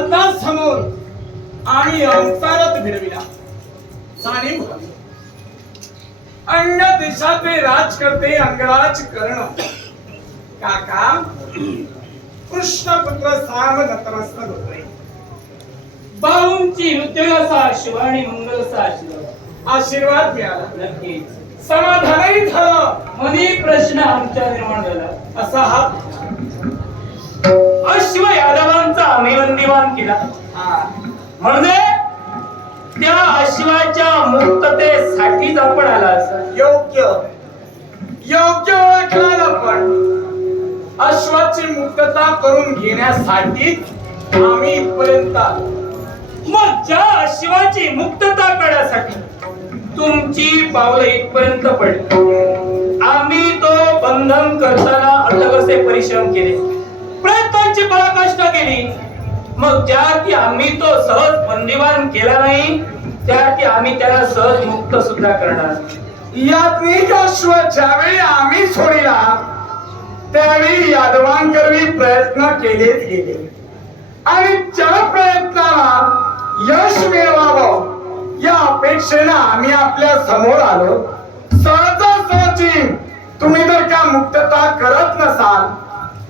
अशा रथासमोर आम्ही अंतरत जाणीव व्हावी अन्य देशाचे राजकर्ते अंगराज करण. काका कृष्णपुत्र साम नतरस्त होते भाऊंची नृत्यसा शिवाणी मंगलसा आशीर्वाद. आशीर्वाद मिळाला. नक्कीच. समाधानही झालं. मनी प्रश्न आमच्या निर्माण झाला. असा हा अश्व यादवांचा बंदिवान केला. म्हणजे त्या अश्वाच्या मुक्ततेसाठीच आपण आला असं. योग्य. योग्य ओळखला आपण. अश्वाची मुक्तता करून घेण्यासाठी आम्ही इथपर्यंत. मग ज्या अश्वाची मुक्तता करण्यासाठी तुमची पावलं इथपर्यंत पडली. आम्ही तो बंधन करताना अटकसे परिश्रम केले. प्रयत्नांची पराकाष्ठा केली. मग ज्या आम्ही तो सहज बंदिवान केला नाही त्या आम्ही त्याला सहज मुक्त सुद्धा करणार. यातनी अश्व ज्यावेळी आम्ही सोडिला त्यावेळी यादवांकरवी प्रयत्न केलेच गेले. आणि ज्या प्रयत्नाला यश मिळवावं या अपेक्षेनं आम्ही आपल्यासमोर आलो. सहजासहजी तुम्ही जर का मुक्तता करत नसाल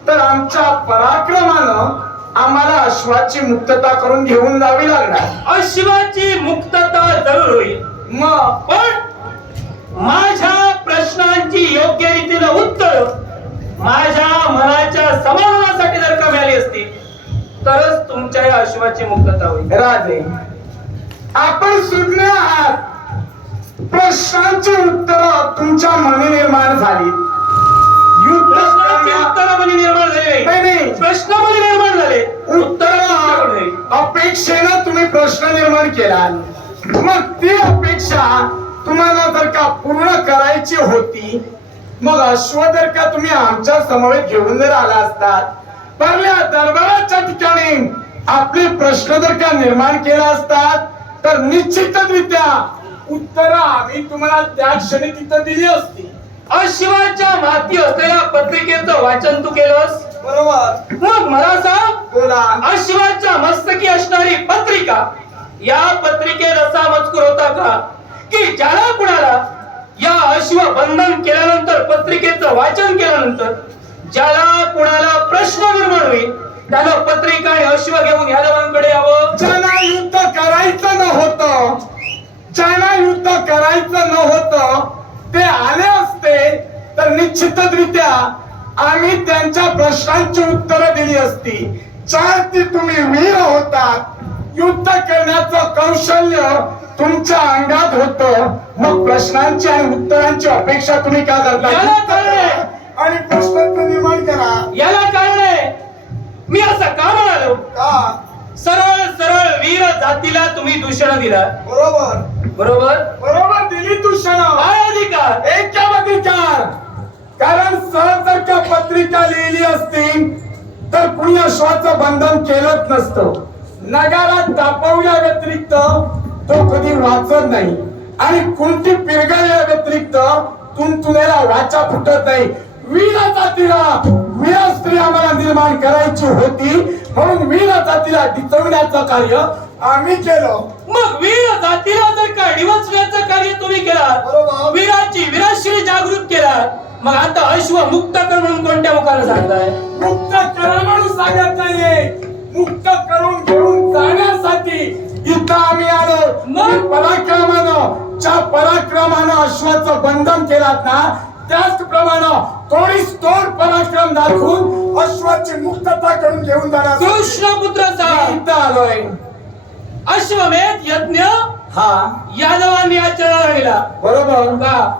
तर आमच्या पराक्रमानं आम्हाला अश्वाची मुक्तता करून घेऊन जावी लागणार. अश्वाची मुक्तता जरूर होईल. मग? पण माझ्या प्रश्नांची योग्य रीतीनं उत्तर माझ्या मनाच्या समाधानासाठी जर का मिळाली असती तरच तुमच्या या अश्वाची मुक्तता होईल. राजे आपण सुज्ञ आहात. प्रश्नांची उत्तर तुमच्या मनी निर्माण झाली प्रश्नांची करण्या- उत्तर मनी निर्माण झाले. नाही, नाही. प्रश्न मनी निर्माण झाले. उत्तर अपेक्षेनं तुम्ही प्रश्न निर्माण केला मग ती अपेक्षा तुम्हाला जर का पूर्ण करायची होती मग अश्व जर का तुम्ही आमच्या समवेत घेऊन जर आला असतात परल्या दरबाराच्या ठिकाणी आपले प्रश्न जर का निर्माण केला असतात तर निश्चितरित्या उत्तर आम्ही तुम्हाला त्या क्षणी तिथं दिली असती. अश्वाच्या माती असलेल्या पत्रिकेचं वाचन तू केलंस? बरोबर. मग मला सांग बोला. मस्तकी असणारी पत्रिका या पत्रिकेत असा मजकूर होता का? की ज्याला कुणाला या अश्व बंधन केल्यानंतर पत्रिकेचं वाचन केल्यानंतर ज्याला कुणाला प्रश्न निर्माण होईल त्यानं पत्रिका आणि अश्व घेऊन यादवांकडे यावं. युद्ध करायचं नव्हतं ज्यांना युद्ध करायचं नव्हतं ते आले तर निश्चितरित्या आम्ही त्यांच्या प्रश्नांची उत्तरं दिली असती. चार ती तुम्ही वीर होतात युद्ध करण्याचं कौशल्य तुमच्या अंगात होत. मग प्रश्नांची आणि उत्तरांची अपेक्षा तुम्ही का करता याला कारण आहे. आणि प्रश्न निर्माण करा. याला कारण आहे. मी असं का म्हणालो? का? सरळ सरळ वीर जातीला तुम्ही दूषण दिला. बरोबर. बरोबर? बरोबर दिली दूषण. काय अधिकार? एकदम अधिकार कारण सहज जर का पत्रिका लिहिली असती तर कुणी अश्वाचं बंधन केलंच नसतं. नगारात दापवल्या व्यतिरिक्त तो कधी वाचत नाही. आणि कुंती पिरगळल्या व्यतिरिक्त तुंतुनेला वाचा फुटत नाही. वीर जातीला वीर स्त्री आम्हाला निर्माण करायची होती म्हणून वीर जातीला डिचवण्याचं कार्य आम्ही केलं. मग वीर जातीला जर का डिवचण्याचं कार्य तुम्ही केला. वीराची वीराश्री जागृत केला मग आता अश्व मुक्त कर म्हणून कोणत्या मुखाला सांगताय? मुक्त करा म्हणून सांगत नाहीये. मुक्त करून घेऊन जाण्यासाठी इथं आम्ही आलो. मग? पराक्रमानं ज्या पराक्रमानं अश्वाचं बंधन केलात ना त्याचप्रमाणे थोडीच तोड पराक्रम दाखवून अश्वाची मुक्तता करून घेऊन जाणार कृष्ण पुत्राचा इथं आलोय. अश्वमेध यज्ञ हा. यादवांनी आचरणाला बरोबर. का?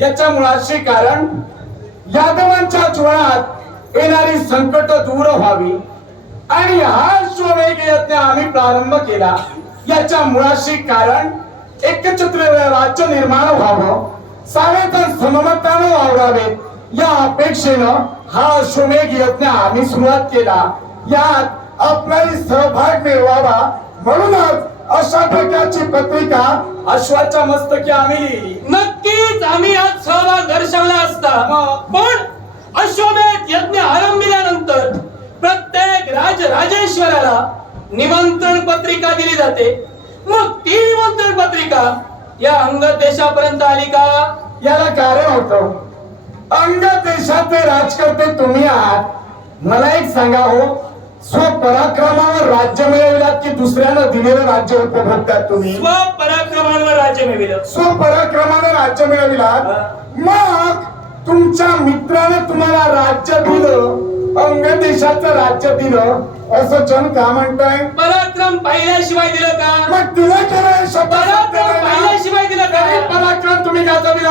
याच्या मुळाशी कारण यादवांच्या जीवनात येणारी संकट दूर व्हावी. आणि हा स्ववेग यज्ञ आम्ही प्रारंभ केला याच्या मुळाशी कारण एकछत्र राज्य निर्माण व्हावं सावेतन सममतानं वावरावे या अपेक्षेनं हा अश्वमेघ यज्ञ आम्ही सुरुवात केला. यात आपलाही सहभाग मिळवावा म्हणूनच अशा प्रकारची पत्रिका अश्वाच्या मस्तकी आम्ही लिहिली नक्कीच आम्ही आज सहभाग दर्शवला असता? पण अश्वमेध यज्ञ आरंभिल्यानंतर प्रत्येक राज राजेश्वराला निमंत्रण पत्रिका दिली जाते. मग ती निमंत्रण पत्रिका या अंग देशापर्यंत आली का? याला कारण होतं. अंग देशाचे राजकर्ते तुम्ही आहात. मला एक सांगा हो. स्वपराक्रमावर राज्य मिळवल्यात की दुसऱ्यानं दिलेलं राज्य उपभोगतात तुम्ही? स्वपराक्रमांवर राज्य मिळविलं. स्वपराक्रमानं राज्य मिळविलात. मग तुमच्या मित्रानं तुम्हाला राज्य दिलं अंग देशाचं राज्य दिलं असं जन का म्हणताय? पराक्रम पाहिल्याशिवाय दिलं का? मग दिलं केलं शब्द पराक्रम पाहिल्याशिवाय दिलं तरी का पराक्रम तुम्ही गाचा दिला.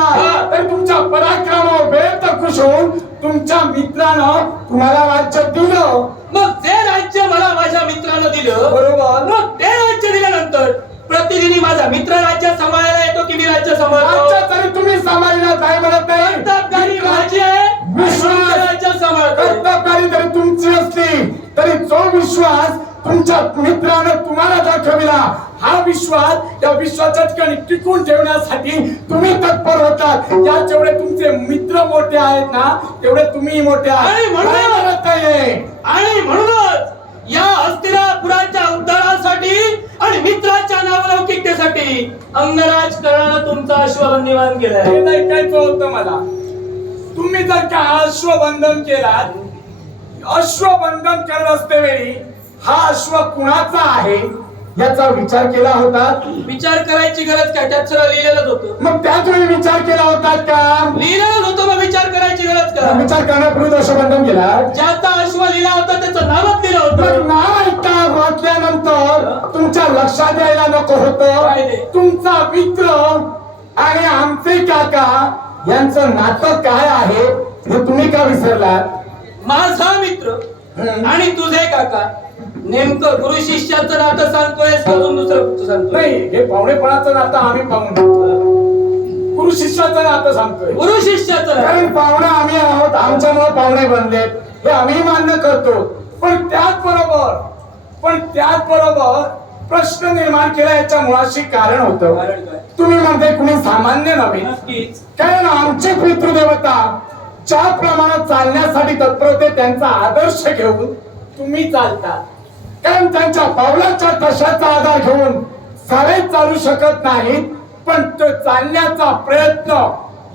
तर तुमच्या पराक्रमावर बेत खुश होऊन तुमच्या मित्रानं तुम्हाला राज्य दिलं. मग जे राज्य मला माझ्या मित्रानं दिलं. बरोबर. मग ते राज्य दिल्यानंतर प्रतिनिधी माझा मित्र राज्य सांभाळायला येतो की मी राज्य सांभाळतो? राज्य तरी तुम्ही सांभाळला काय म्हणत नाही. कर्तबगारी माझी आहे. विश्वास. मी राज्य सांभाळतो कर्तबगारी जरी तुमची असली. तरी जो विश्वास तुमच्या मित्रानं तुम्हाला दाखविला हा विश्वास या विश्वाच्या ठिकाणी टिकून ठेवण्यासाठी तुम्ही तत्पर होतात. या जेवढे तुमचे मित्र मोठे आहेत ना तेवढे तुम्ही मोठे आणि आहात काय? आणि म्हणूनच या हस्तिनापुराच्या उद्धारासाठी आणि मित्राच्या नावलौकिकतेसाठी अंगराजकरणानं तुमचा अश्वबंदीवान हे केलाय ऐकायचं होतं मला. तुम्ही जर का अश्वबंधन केलात अश्वबंधन करत असते वेळी हा अश्व कुणाचा आहे? याचा विचार केला होता. विचार करायची गरज काय? त्यात सरळ लिहिलेलंच होतं. मग त्याच वेळी विचार केला होता का? लिहिलेलंच होतं मग विचार करायची गरज का? विचार करण्यापूर्वी अश्वबंधन केला ज्याचा अश्व लिहिला होता त्याचं नावच दिलं होतं. नाव ऐका वाचल्यानंतर तुमच्या लक्षात यायला नको होतं? तुमचा मित्र आणि आमचे काका यांचं नातं काय आहे हे तुम्ही का विसरलात? माझा मित्र. आणि तुझे काका नेमकं गुरु शिष्याचं नातं सांगतोय अजून दुसरं सांगतोय? नाही हे पाहुणेपणाचं नातं आम्ही पाहून गुरु शिष्याचं नातं सांगतोय. गुरु शिष्याचं. कारण पाहुणं आम्ही आहोत आमच्यामुळे पाहुणे बनलेत हे आम्ही मान्य करतो. पण त्याच बरोबर पण त्याच बरोबर प्रश्न निर्माण केला याच्या मुळाशी कारण होतं. कारण काय? तुम्ही म्हणते कुणी सामान्य नव्हे. नक्कीच. कारण आमचे पितृदेवता ज्या प्रमाणात चालण्यासाठी तत्पर होते त्यांचा आदर्श घेऊन तुम्ही चालता. कारण त्यांच्या पावलाच्या तशाचा आधार घेऊन सारे चालू शकत नाहीत. पण तो चालण्याचा प्रयत्न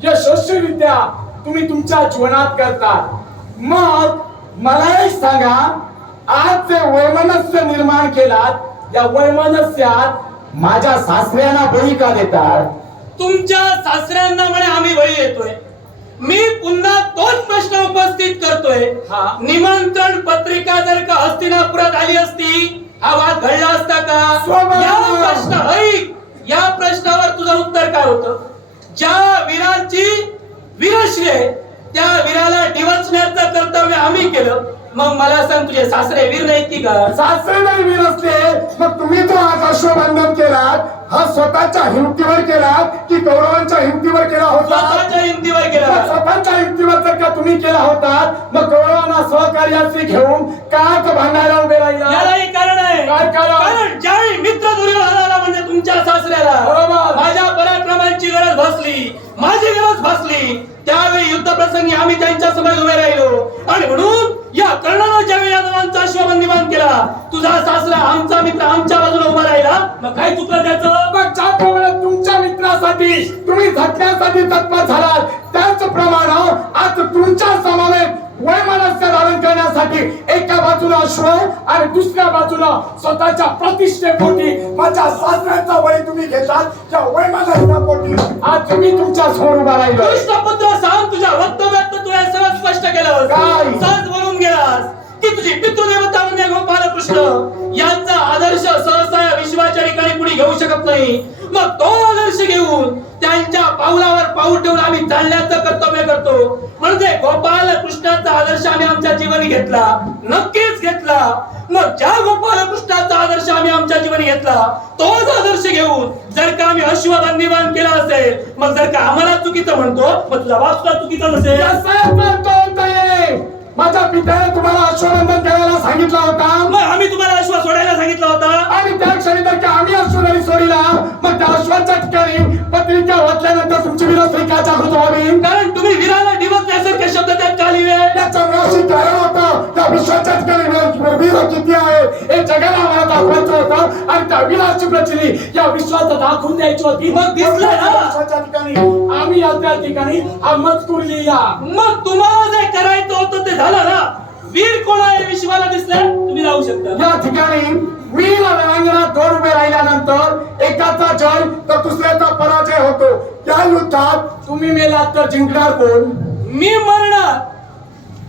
यशस्वीरित्या तुम्ही तुमच्या जीवनात करता मग मला एक सांगा आज जे वैमनस्य निर्माण केलात या वैमनस्यात माझ्या सासऱ्यांना बळी का देतात? तुमच्या सासऱ्यांना म्हणे आम्ही बळी येतोय मी पुन्हा तोच प्रश्न उपस्थित करतोय. हा. निमंत्रण पत्रिका जर का हस्तिनापुरात आली असती हा वाद घडला असता का. या प्रश्न ऐक! या प्रश्नावर तुझं उत्तर काय होतं? ज्या वीराची वीरश्री त्या वीराला डिवचण्याचं कर्तव्य आम्ही केलं. मग मला सांग तुझे सासरे वीर नाहीत की का सासरे नाही वीर असले मग तुम्ही तो आज अश्वबंधन केलात हा स्वतःच्या हिमतीवर केलात की कौरवांच्या हिमतीवर केला होता? स्वतःच्या हिमतीवर मग केला स्वतःच्या हिमतीवर जर का तुम्ही केला होता मग कौरवांना सहकार्याशी घेऊन का तो भांडायला उभे राहिला. यालाही कारण आहे. काय कारण? कारण ज्यावेळी मित्र दुर्योधनाला म्हणजे तुमच्या सासऱ्याला बरोबर. माझ्या पराक्रमांची गरज भासली माझी गरज भासली त्यावेळी युद्ध प्रसंगी आम्ही त्यांच्यासमोर उभे राहिलो. आणि म्हणून या कर्णानं ज्यावेळी यादवांचा अश्वबंदीबान केला. तुझा सासरा आमचा मित्र आमच्या बाजूला उभा राहिला. मग काय चुकलं त्याचं? मग ज्याप्रमाणे तुमच्या मित्रासाठी तुम्ही झटण्यासाठी तत्पर झालात त्याचप्रमाणे आज तुमच्या समवेत वैमनस्य धारण करण्यासाठी एका बाजूला अश्व आणि दुसऱ्या बाजूला स्वतःच्या प्रतिष्ठेपोटी माझ्या सासऱ्यांचा बळी तुम्ही घेतात त्या वैमनस्यापोटी आज तुम्ही तुमच्यासमोर उभा राहिलो कृष्णपुत्र सांग तुझ्या वक्तव्यात तर तू हे सर्व स्पष्ट केलं? सहज बोलून गेलास की तुझी पितृदेवता म्हणजे गोपाल कृष्ण यांचा आदर्श सहसा विश्वाच्या ठिकाणी कुणी घेऊ शकत नाही मग तो आदर्श घेऊन त्यांच्या पावलावर पाऊल ठेवून आम्ही चालण्याचं कर्तव्य करतो. म्हणजे गोपाल कृष्णाचा आदर्श आम्ही आमच्या जीवनी घेतला. नक्कीच घेतला. मग ज्या गोपाल कृष्णाचा आदर्श आम्ही आमच्या जीवनी घेतला तोच आदर्श घेऊन जर का आम्ही अश्वबंदीवान केला असेल मग जर का आम्हाला चुकीचं म्हणतो मग बाप सुद्धा चुकीचा नसेल? माझ्या पित्याने तुम्हाला अश्वबंधन करायला सांगितला होता. मग आम्ही तुम्हाला अश्व सोडायला सांगितलं होतं. आणि त्या क्षणी जर का आम्ही अश्वरी सोडीला मग त्या अश्वाच्या ठिकाणी पत्रिका वाचल्यानंतर तुमची विरोधी का जागृत व्हावी? कारण तुम्ही वीराला डिवचण्यासारखे शब्द त्यात का लिहिले त्याच्या मुळाशी कारण होतं त्या विश्वाच्या ठिकाणी वीर किती आहे. हे जगाला आम्हाला दाखवायचं होतं आणि त्या वीराची प्रचिनी या विश्वाचं दाखवून द्यायची होती. मग दिसलं ना? या विश्वाच्या ठिकाणी आम्ही या त्या ठिकाणी हा मजकूर लिहिला मग तुम्हाला जे करायचं होतं ते झालं ना? वीर कोण आहे विश्वाला दिसलं? तुम्ही जाऊ शकता. या ठिकाणी वीर रणांगणात दोन उभे राहिल्यानंतर एकाचा जय तर दुसऱ्याचा पराजय होतो. या युद्धात तुम्ही मेलात तर जिंकणार कोण? मी मरणार.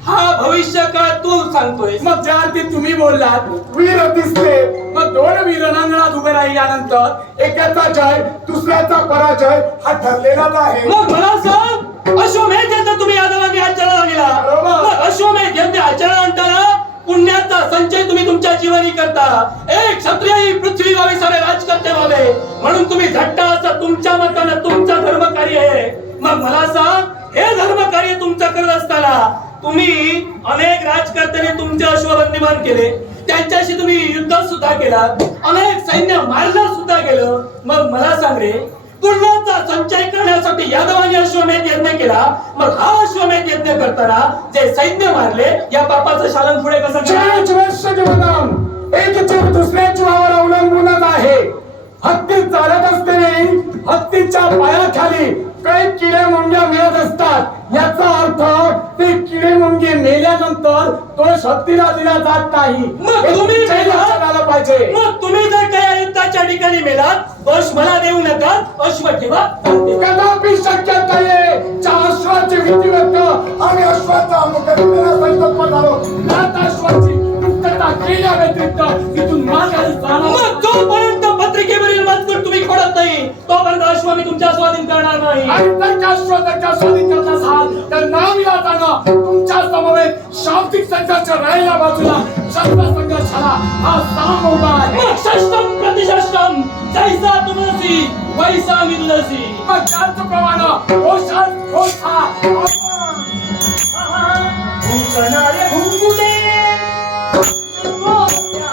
हा भविष्य काळ तू सांगतोय. मग ज्या अर्थी तुम्ही बोललात वीर दिसले. मग दोन वीर रणांगणात उभे राहिल्यानंतर एकाचा जय दुसऱ्याचा पराजय हा ठरलेलाच आहे. मग मला सांग अश्वमेध यज्ञ तुम्ही यादवांनी आचरणाला दिला बरोबर. मग अश्वमेध यज्ञ आचरणानंतर पुण्याचा संचय तुम्ही तुमच्या जीवनी करता. एक क्षत्रिय पृथ्वी व्हावी सारे राजकर्ते व्हावे म्हणून तुम्ही झट्टा असं तुमच्या मतानं तुमचं धर्म कार्य आहे. मग मला सांग हे धर्म कार्य तुमचं करत असताना तुम्ही अनेक राजकर्त्याने तुमचे अश्वबंदीमान केले. त्यांच्याशी तुम्ही युद्ध सुद्धा केला. अनेक सैन्य मारलं सुद्धा गेलं. मग मला सांग रे पुण्याचा संचय करण्यासाठी यादवाने अश्वमेध यज्ञ केला. मग हा अश्वमेध यज्ञ करताना जे सैन्य मारले या पापाचं शालन पुढे कसं वर्ष जीवनम एक जीव दुसऱ्या जीवावर अवलंबूनच आहे. हत्ती चालत असताना हत्तीच्या पायाखाली काही किडे मुंग्या मिळत असतात. याचा अर्थ ते किडे मुंगे मेल्यानंतर दोष हत्तीला दिला जात नाही. ठिकाणी मेलात दोष मला देऊ नका अश्व ठेवा. कदापि शक्यता ज्या अश्वाची भीती व्यक्त आणि अश्वाचा संकल्प झालो. अश्वाची मुक्तता केल्या व्यतिरिक्त तिथून माघारी जाणार जोपर्यंत पत्रिकेवरील मजकूर तुम्ही खोडत नाही तोपर्यंत अश्व मी तुमच्या स्वाधीन करणार नाही. आणि का अश्व त्याच्या स्वाधीन करत असाल तर नाव जाणं तुमच्या समवेत शाब्दिक संघर्ष राहिल्या बाजूला. शस्त्र संघर्षाला हा साम उभा आहे. मग शासनम जैसा तुलसी वैसा मिलसी शांत प्रमाण ओ शांत ओ था भूचनारे भूंगुले ओ